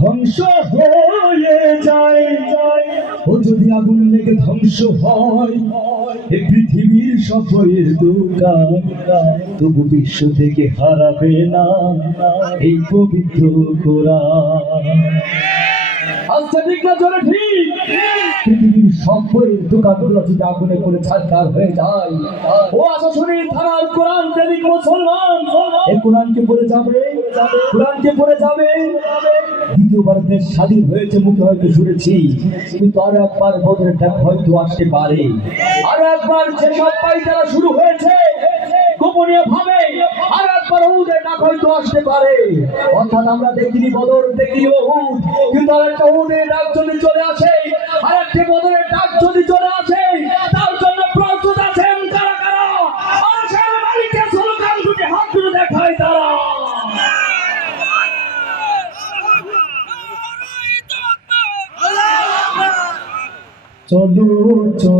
ধ্বংস হয়ে যায়। ও যদি আগুন লেগে ধ্বংস হয় এই পৃথিবীর সব বইয়ের দোকান, তবু বিশ্ব থেকে হারাবে না এই পবিত্র কোরআন। আচ্ছা ঠিক না জোরে ঠিক? পৃথিবীর সব বইয়ের দোকানগুলো যদি আগুনে পড়ে ছারখার হয়ে যায়, ও আশাশুনি থানার কোরআন প্রেমিক মুসলমান এই কোরআনকে পড়ে যাবে, কোরআনকে পড়ে যাবে। দ্বিতীয়বার দেশ স্বাধীন হয়েছে মুখে হয়তো শুনেছি, কিন্তু আরো একবার বদরের ডাক হয়তো আসতে পারে। আরো একবার যেসব পাইতারা শুরু হয়েছে গোপনীয় ভাবে, আর একবার উহুদের ডাক হয়তো আসতে পারে। অর্থাৎ আমরা দেখিনি বদর, দেখিনি উহুদ, কিন্তু আর একটা উহুদের ডাক যদি চলে আসে, আর একটা বদরের ডাক যদি চলে আসে, তার জন্য প্রস্তুত আছেন কারা কারা? আর সারা মালিকের স্লোগান দুটি হাত তুলে দেখায় তারা। চলো চলো।